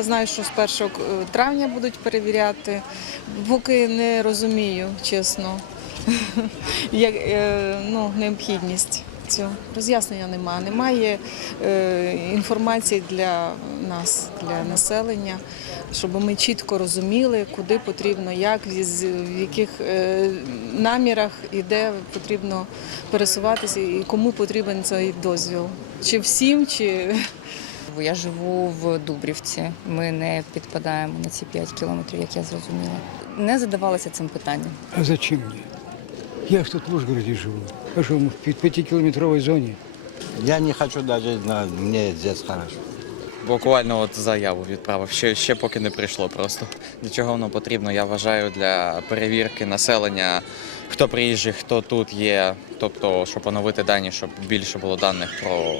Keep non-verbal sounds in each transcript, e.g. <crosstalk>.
Знаю, що з 1 травня будуть перевіряти. Поки не розумію, чесно, <laughs> як е, ну, необхідність цього. Роз'яснення немає. Немає е, інформації для нас, для населення, щоб ми чітко розуміли, куди потрібно, як, в яких е, намірах і де потрібно пересуватися, і кому потрібен цей дозвіл. Чи всім, чи Бо Я живу в Дубрівці. Ми не підпадаємо на ці 5 кілометрів, як я зрозуміла. Не задавалася цим питанням. А зачем мне? Я ж тут в Ужгороде живу. А мы в пи- пятикилометровой зоне? Я не хочу даже, на, мне здесь хорошо. Буквально от заяву відправив. Ще, ще поки не прийшло просто. Для чого воно потрібно, я вважаю, для перевірки населення, хто приїжджий, хто тут є. Тобто, щоб оновити дані, щоб більше було даних про.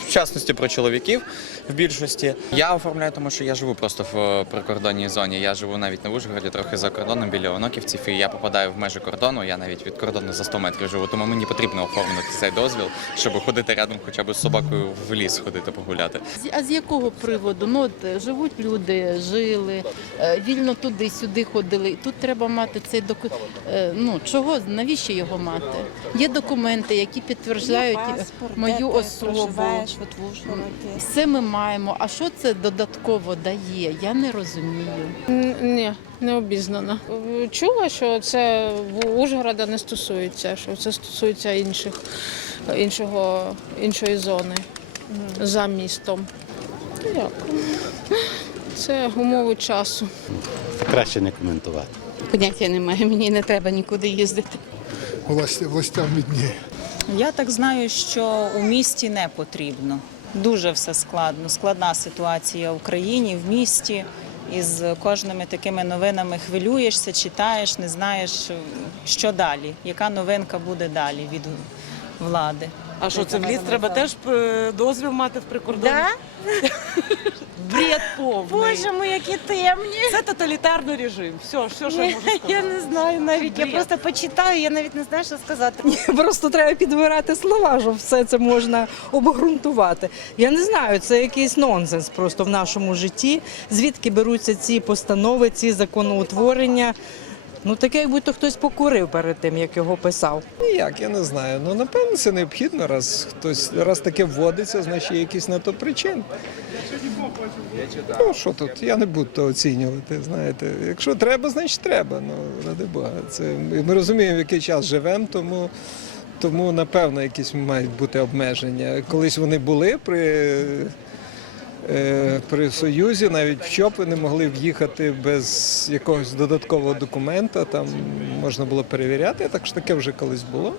В частності про чоловіків в більшості. Я оформляю, тому що я живу просто в е, прикордонній зоні. Я живу навіть в Ужгороді, трохи за кордоном біля Оноківців, і я попадаю в межі кордону. Я навіть від кордону за 100 метрів живу, тому мені потрібно оформити цей дозвіл, щоб ходити рядом, хоча б з собакою в ліс ходити погуляти. А з якого приводу? Ну от е, живуть люди, жили, е, вільно туди-сюди ходили. І Тут треба мати цей документ. Ну чого навіщо його мати? Є документи, які підтверджують мою особу. От в Ужгороді. Все ми маємо. А що це додатково дає? Я не розумію. Ні, не обізнана. Чула, що це в Ужгорода не стосується, що це стосується інших, іншого, іншої зони за містом. Як? Це умови часу. Краще не коментувати. Поняття немає, мені не треба нікуди їздити. власть- властям відні. Я так знаю, що у місті не потрібно. Дуже все складно. Складна ситуація в Україні, в місті. І з кожними такими новинами хвилюєшся, читаєш, не знаєш, що далі, яка новинка буде далі від влади. А що це в ліс треба теж е, дозвіл мати в прикордоні? Да? <laughs> Бред повний. Боже мой, які темні. Це тоталітарний режим. Все, все, що я можу сказати. Я не знаю навіть. Я просто почитаю, я навіть не знаю, що сказати. Просто треба підбирати слова, щоб все це можна обґрунтувати. Я не знаю, це якийсь нонсенс просто в нашому житті. Звідки беруться ці постанови, ці законоутворення. Ну таке, як будто хтось покурив перед тим, як його писав. Ніяк, я не знаю. Ну, напевно, це необхідно, раз хтось раз таке вводиться, значить є якісь на то причини. Ну, що тут? Я не буду то оцінювати, знаєте. Якщо треба, значить треба. Ну, ради Бога. Це, ми розуміємо, в який час живемо, тому, тому напевно, якісь мають бути обмеження. Колись вони були при. Е, При Союзі навіть в ЧОПи не могли в'їхати без якогось додаткового документа, там можна було перевіряти, так що таке вже колись було.